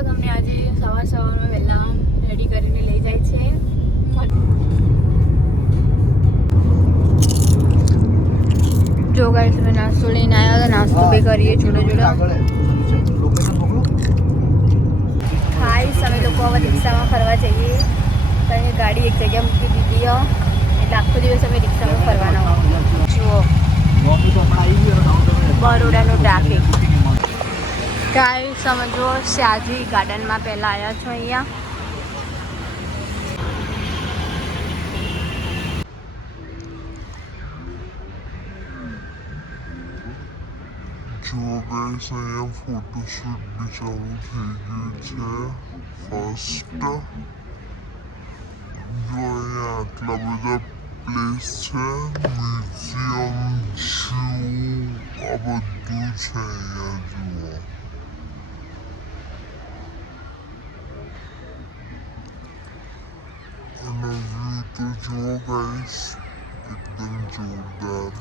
अनुराग अमने आज सवार में वहेला रेडी करीने लई जाय छे। जो गाइस मैं नास्तो लईने आया था, नास्तो भी करिए जोड़े जोड़े। गाइस અમે લોકો હવે રિક્ષામાં ફરવા જઈએ કારણ કે ગાડી એક જગ્યાએ મૂકી દીધી હો એટલે આખો દિવસ અમે રિક્ષામાં ફરવાના હોય। જુઓ બરોડાનો ટ્રાફિક। ગાઈસ અમે જો શ્યાજી ગાર્ડનમાં પહેલાં આવ્યા છો અહીંયા। જો ગાઈસ અહીંયા ફોટોશૂટ બી ચાલુ થઈ ગયું છે ફર્સ્ટ। જો અહીંયા આટલા બધા પ્લેસ છે, મ્યુઝિયમ ઝૂ આ બધું છે અહીંયા જુઓ। અને વ્યૂ તો જુઓ ગાઈસ એકદમ જોરદાર।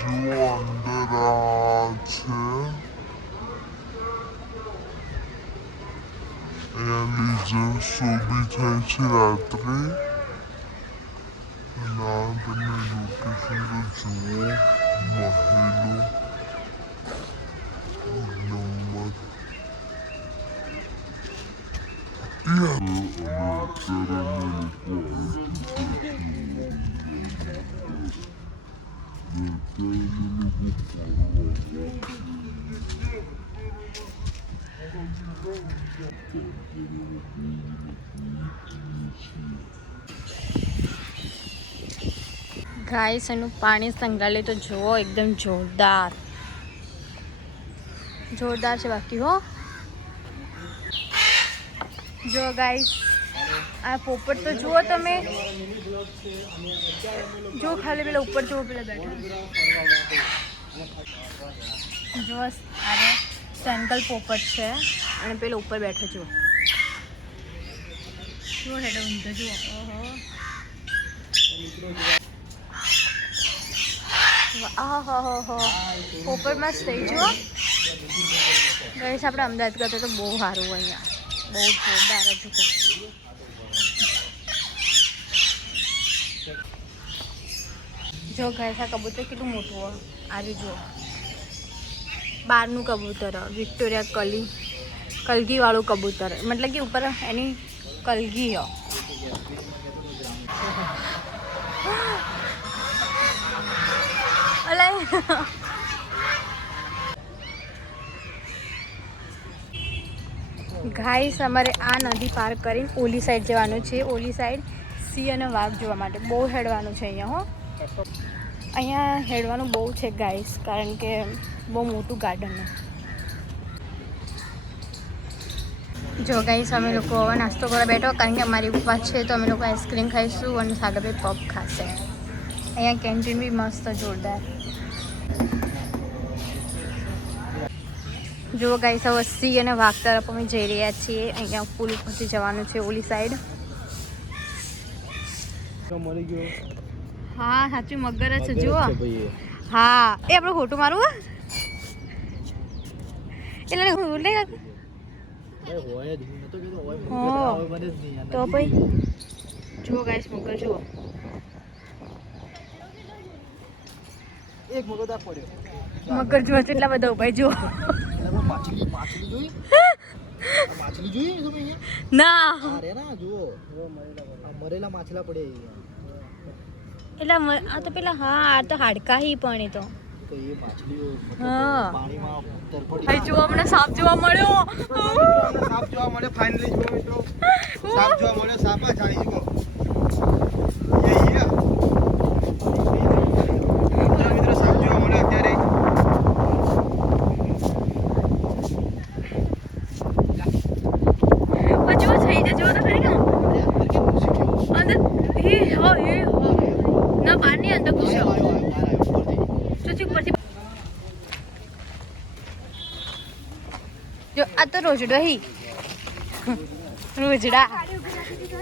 જો અંદર આ છે, અહીંયા લીઝર શો બી થાય છે રાત્રે। અને આ તમે લોકેશન તો જુઓ, મહેલો નંબર ગાઈસ એનું પાણી સંગ્રહાલય તો જુઓ એકદમ જોરદાર જોરદાર છે બાકી હો। જો ગાઈસ આ પોપટ તો જુઓ તમે, જો ખાલી પેલા ઉપર જુઓ પેલા બેઠા જો અરે સેન્કલ પોપટ છે અને પેલો ઉપર બેઠો જુઓ જુઓ હેડો ઊંધો જુઓ। ઓહો પોપટ મસ્ત થઈ જુઓ ગાઈસ। આપણે અમદાવાદ કરતા તો બહુ સારું હોય અહીંયા, બહુ જોરદાર જ કહો। જો ગાઈસ આ કબૂતર કેટલું મોટું હોય, આજે જુઓ બહારનું કબૂતર વિક્ટોરિયા કલગી વાળું કબૂતર, મતલબ કે ઉપર એની કલગી હો। ગાઈસ અમારે આ નદી પાર કરીને ઓલી સાઈડ જવાનું છે। ઓલી સાઈડ સિંહ અને વાઘ જોવા માટે બહુ હેડવાનું છે અહીંયા હો। અહીંયા હેડવાનું બહુ છે ગાઈસ કારણ કે બહુ મોટું ગાર્ડન છે। જો ગાઈસ અમે લોકો હવે નાસ્તો કરવા બેઠો કારણ કે અમારી ઉપવાસ છે તો અમે લોકો આઈસ્ક્રીમ ખાઈશું અને સાગરભાઈ પપ ખાશે। અહીંયા કેન્ટીન બી મસ્ત જોરદાર। જો ગાઈસ હવે સિંહ અને વાઘ તરફ અમે જઈ રહ્યા છીએ। અહીંયા પુલ ઉપરથી જવાનું છે ઓલી સાઈડ। હા સાચું મગર જ છે જુઓ। હા એ આપણે ખોટું મારવું એટલે તો ભાઈ જુઓ ગાઈસ મગર જુઓ મગર જુઓ કેટલા બધા ઉપાય જુઓ। ના મરેલા માછલા પડે એટલે આ તો પેલા હા આ તો હાડકા હી પણ એ તો હા ભાઈ જુઓ અમને સાપ જોવા મળ્યો। સાપ જોવા મળ્યો ફાઇનલી જુઓ મિત્રો, સાપ જોવા મળ્યો। સાપ આ જાણી જુઓ મિત્રો, સાપ જોવા મળ્યો અત્યારે। જુઓ થઈ જાય જુઓ તો ખરી અંદર ના પાણી અંદર ઘૂસ્યો ઉપરથી જો આ તો રોજડો હી રોજડા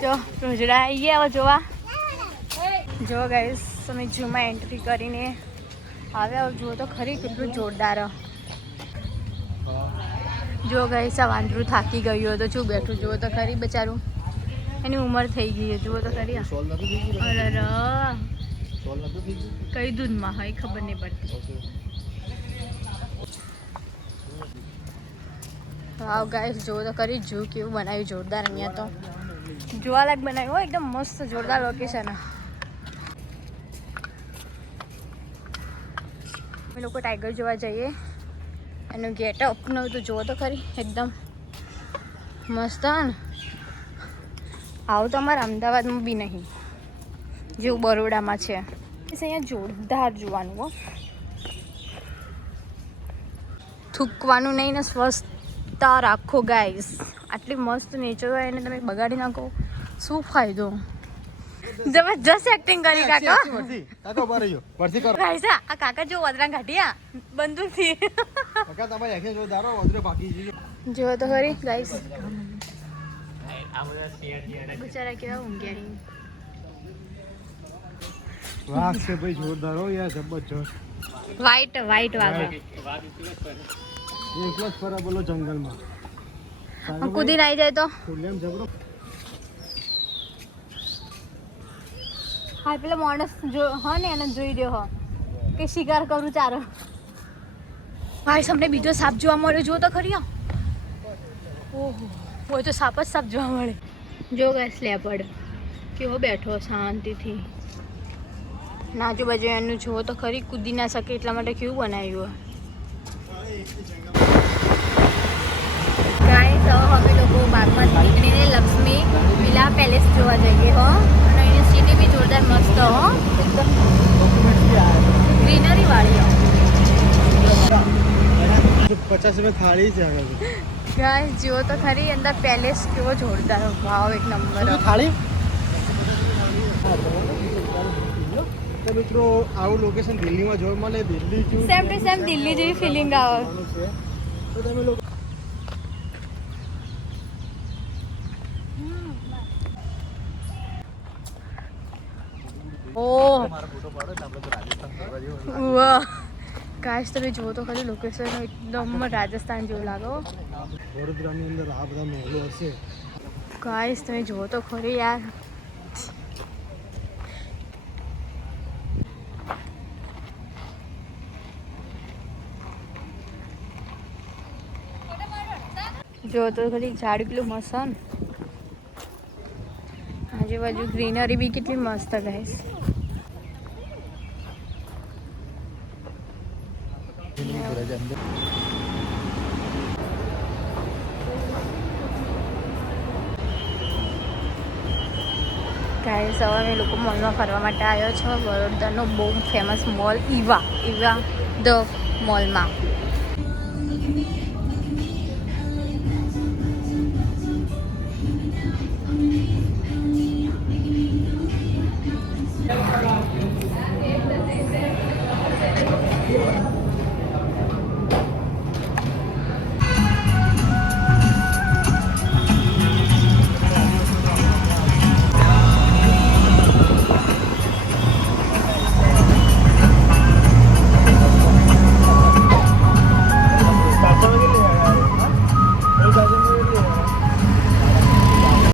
જો રોજડા અહીંયા આવો જોવા। જો ગાઈસ અમે ઝૂમાં એન્ટ્રી કરીને હવે જુઓ તો ખરી કેટલું જોરદાર. જો ગાઈસ આ વાંદરું થાકી ગયું હોય તો શું બેઠું જુઓ તો ખરી બચારું. એની ઉંમર થઈ ગઈ છે જુઓ તો ખરી. સોલ નથી થઈ ગયું? અરે સોલ નથી થઈ ગયું? કઈ દૂધમાં હોય ખબર નહીં પડતી. વાવ ગાઈસ જુઓ તો ખરી જૂ કેવું બનાવ્યું જોરદાર. અહીંયા તો જોવાલાયક બનાવ્યું હોય એકદમ મસ્ત જોરદાર લોકેશન. અમે લોકો ટાઈગર જોવા જઈએ. એનું ગેટઅપ ન તો જુઓ તો ખરી એકદમ મસ્ત. ને આવું તો અમારા અમદાવાદમાં બી નહીં જેવું બરોડામાં છે. અહીંયા જોરદાર જોવાનું હો. થૂકવાનું નહીં ને સ્વચ્છતા રાખો ગાઈસ. આટલી મસ્ત નેચર હોય એને તમે બગાડી નાખો શું ફાયદો. જબરજસ્ત એક્ટિંગ કરી કાકા. કાકા ઉભા રહીયો. વર્તી કરો. ગાઈસ આ કાકા જો વદરા ઘાટિયા બંદૂકથી. કાકા તમારે એક્શન જો દારો વધરે બાકી છે. જો તો ખરી ગાઈસ બિચારા કેવા ઊંઘ્યા. વાઘ છે ભાઈ જોરદાર હો યાર જબરજસ્ત. વાઈટ વાઈટ વાઘ એકલો જ ફરે બોલો જંગલમાં. કૂદીને આવી જાય તો ફૂલેમ જબરો. હા પેલા માણસ જો હા ને એને જોઈ રહ્યો હો કે શિકાર કરું ચારો. ભાઈ તમને બીજો સાપ જોવા મળ્યો જો તો ખરી. ઓહો હોય તો સાપ જ સાપ જોવા મળે. જો ગાઈસ લેપર્ડ કેવો બેઠો શાંતિથી. આજુબાજુ એનું જુઓ તો ખરી કૂદી ના શકે એટલા માટે કેવું બનાવ્યું. ગાઈસ હવે અમે લોકો બાગમાંથી નીકળીને લક્ષ્મી વિલા પેલેસ જોવા જઈએ હો. અને એની સિટી બી જોરદાર મસ્ત હો એકદમ ગ્રીનરી વાળી હો. 50 રૂપિયા થાળી છે આગળ. ગાઈસ જુઓ તો ખરી અંદર પેલેસ કેવો જોરદાર ભાવ એક નંબર. થાળી તો મિત્રો આવું લોકેશન દિલ્હીમાં જોવા મળે. દિલ્હી જેવું સેમ ટુ સેમ દિલ્હી જેવી ફિલિંગ આવે. તો તમે લોકો ઓહ વાહ ગાઈસ તમે જુઓ તો ખરી લોકેશન એકદમ રાજસ્થાન જેવું લાગો. વડોદરાની અંદર આ બધા મહેલો હશે. ગાઈસ તમે જુઓ તો ખરી યાર. જો તો ખરી ઝાડ પેલું મસ્ત ને આજુબાજુ ગ્રીનરી બી કેટલી મસ્ત ગાઈસ. ગાઈસ હવે અમે લોકો મોલમાં ફરવા માટે આવ્યો છો. વડોદરાનો બહુ ફેમસ મોલ ઈવા ધ મોલમાં.